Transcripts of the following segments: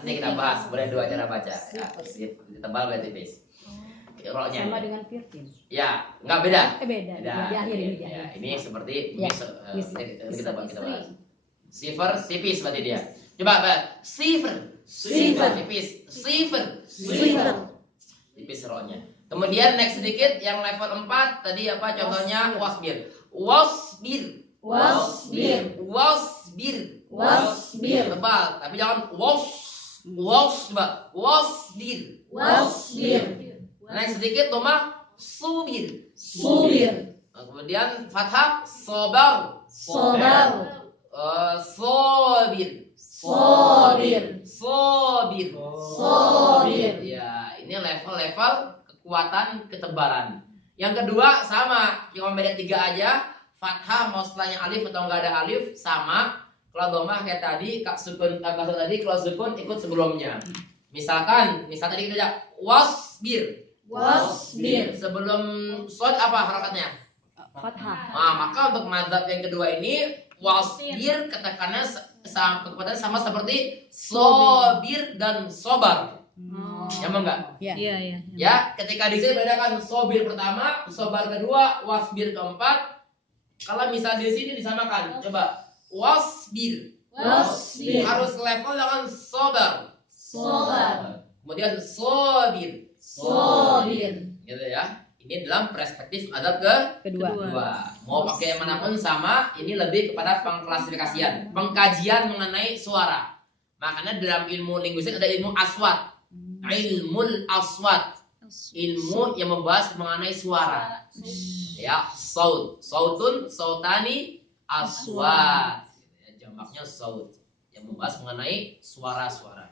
Nanti kita bahas, boleh dua cara baca. Ya, tebal boleh tipis. Roknya. Sama dengan Firtin. Ya, nggak beda. Beda. Di akhir ini. Ya, ini seperti ya. kita bahas. Sifar tipis berarti dia. Coba sifar tipis. Sifar tipis roknya. Kemudian next sedikit yang level 4 tadi apa contohnya wasbir. Tebal, tapi jangan wasbir. Next sedikit doma subir. Nah, kemudian fathah sobar. Sobir. Ya, ini level-level kekuatan ketebalan. Yang kedua sama, cuma beda 3 aja. Fathah mau setelahnya alif atau enggak ada alif sama. Kalau domah kayak tadi, sukun kalau sukun ikut sebelumnya. Misalkan tadi kita aja wasbir. Sebelum shad apa harakatnya? Fathah. Nah, maka untuk mazhab yang kedua ini wasbir katakannya kekuatannya sama seperti sobir dan sobar. Ya enggak? Iya. Ya, ketika di sini bedakan sobir pertama, sobar kedua, wasbir keempat. Kalau misal di sini disamakan, coba wasbir. Harus level dengan sobar. Kemudian sobir. Gitu ya. Ini dalam perspektif adab kedua. Mau pakai yang manapun sama, ini lebih kepada pengklasifikasian, pengkajian mengenai suara. Makanya dalam ilmu linguistik ada ilmu aswat. Ilmul aswat. Ilmu yang membahas mengenai suara. Ya, sautun, sautani, aswat. Jamaknya saut. Yang membahas mengenai suara-suara.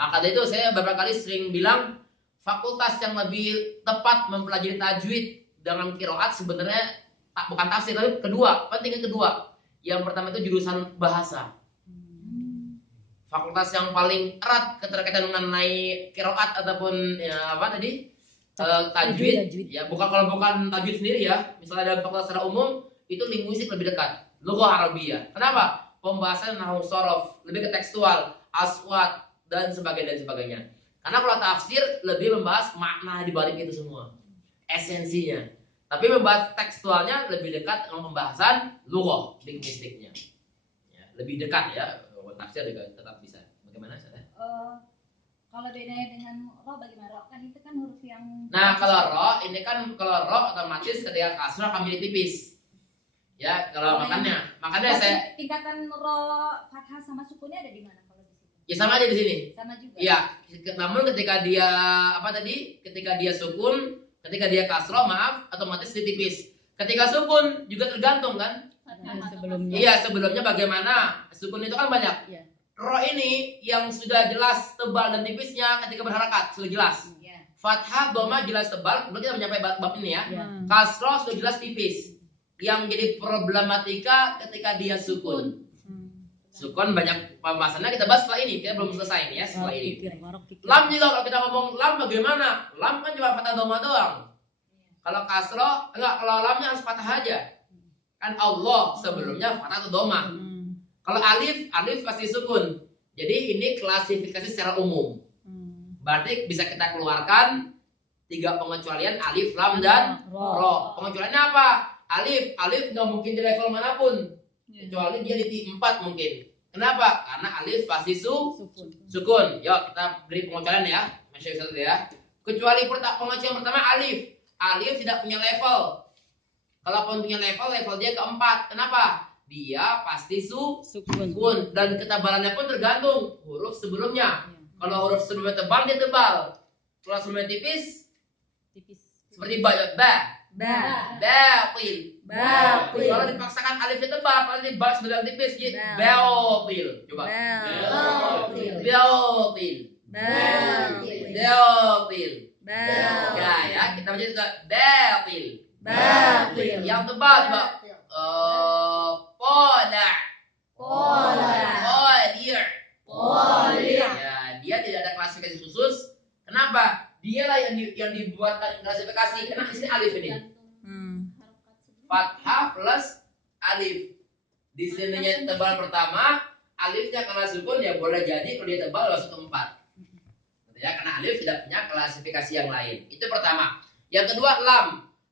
Maka dari itu saya beberapa kali sering bilang fakultas yang lebih tepat mempelajari tajwid dengan qiraat sebenarnya bukan tafsir, tapi pentingnya kedua. Yang pertama itu jurusan bahasa. Fakultas yang paling erat keterkaitan mengenai qiraat ataupun ya, apa tadi? Tajwid. Ya, kalau bukan tajwid sendiri ya. Misalnya dalam fakultas secara umum itu linguistik lebih dekat. Lughah Arabiyah. Kenapa? Pembahasan nahwu shorof, lebih ke tekstual, aswat dan sebagainya. Karena kalau tafsir lebih membahas makna di balik itu semua, esensinya. Tapi membahas tekstualnya lebih dekat dengan pembahasan lughah, linguistiknya. Ya, lebih dekat ya. Tafsir juga tetap bisa. Bagaimana saya? Kalau bedanya dengan ro bagaimana? Ro kan itu kan huruf yang. Nah, kalau ro otomatis ketika kasrah akan menjadi tipis. Ya, kalau makanya saya tingkatan ro fathah sama sukunnya ada di mana? Ya sama aja di sini. Sama juga. Iya, namun ketika dia Ketika dia sukun, ketika dia kasroh, otomatis ditipis. Ketika sukun juga tergantung kan? Sebelumnya. Iya, sebelumnya bagaimana? Sukun itu kan banyak. Ya. Ro ini yang sudah jelas tebal dan tipisnya ketika berharakat sudah jelas. Ya. Fathah, dhamma jelas tebal, belum kita mencapai bab ini ya. Kasroh sudah jelas tipis. Yang jadi problematika ketika dia sukun. Sukun banyak pembahasannya kita bahas setelah ini, kita belum selesai nih ya setelah ini. Lam juga kalau kita ngomong lam bagaimana? Lam kan cuma fathah dhamma doang. Kalau kasroh kalau lamnya harus fathah aja. Kan Allah sebelumnya fathah atau dhamma. Kalau alif pasti sukun. Jadi ini klasifikasi secara umum. Berarti bisa kita keluarkan 3 pengecualian alif, lam dan ro. Pengecualiannya apa? Alif nggak mungkin di level manapun. Kecuali dia di 4 mungkin. Kenapa? Karena alif pasti sukun. Yuk kita beri pengecualian ya. Masya Allah ya. Kecuali pengecualian pertama alif. Alif tidak punya level. Kalaupun punya level dia keempat. Kenapa? Dia pasti sukun. Dan ketebalannya pun tergantung huruf sebelumnya. Kalau huruf sebelumnya tebal dia tebal. Kalau sebelumnya tipis. Seperti ba. Batil. Kalau dipaksakan alifnya tebal, kalau dibahas sedang tipis, batil. Coba. Batil. Ya, kita baca juga batil. Yang tebal coba. Qadir. Ya, dia tidak ada klasifikasi khusus. Kenapa? Dialah yang dibuatkan klasifikasi. Karena di sini alif ini. Fathah plus alif. Di sininya tebal pertama, alifnya karena sukun ya boleh jadi kalau dia tebal masuk ke 4. Gitu ya, karena alif tidak punya klasifikasi yang lain. Itu pertama. Yang kedua lam.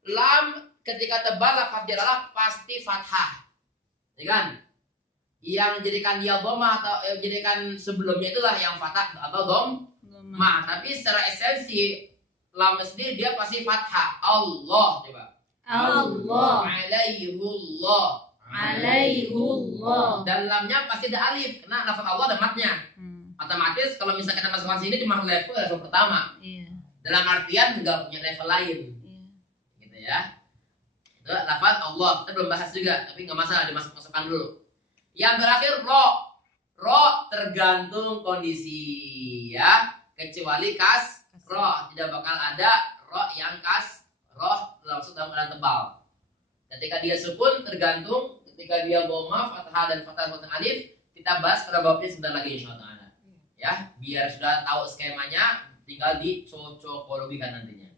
Lam ketika tebal lafaz jalalah pasti fathah. Ya kan? Yang jadikan dia dhammah atau jadikan sebelumnya itulah yang fathah atau dhammah. Tapi secara esensi lam sendiri dia pasti fathah. Allah coba. Allah. Alaihullah. Alaihullah. Dan lamnya pasti ada alif karena lafaz Allah ada matnya. Otomatis kalau misalnya kita masukkan sini di level pertama. Iya. Dalam artian nggak punya level lain. Iya. Gitu ya. Itu lafaz Allah. Kita belum bahas juga, tapi nggak masalah dimasukkan dulu. Yang terakhir ro. Ro tergantung kondisi ya. Kecuali ro tidak bakal ada ro yang ro langsung dalam keadaan tebal. Ketika dia sukun tergantung, ketika dia dhammah, fathah dan fathah alif, kita bahas pada babnya sebentar lagi insyaallah. Ya, biar sudah tahu skemanya, tinggal dicocokologikan nantinya.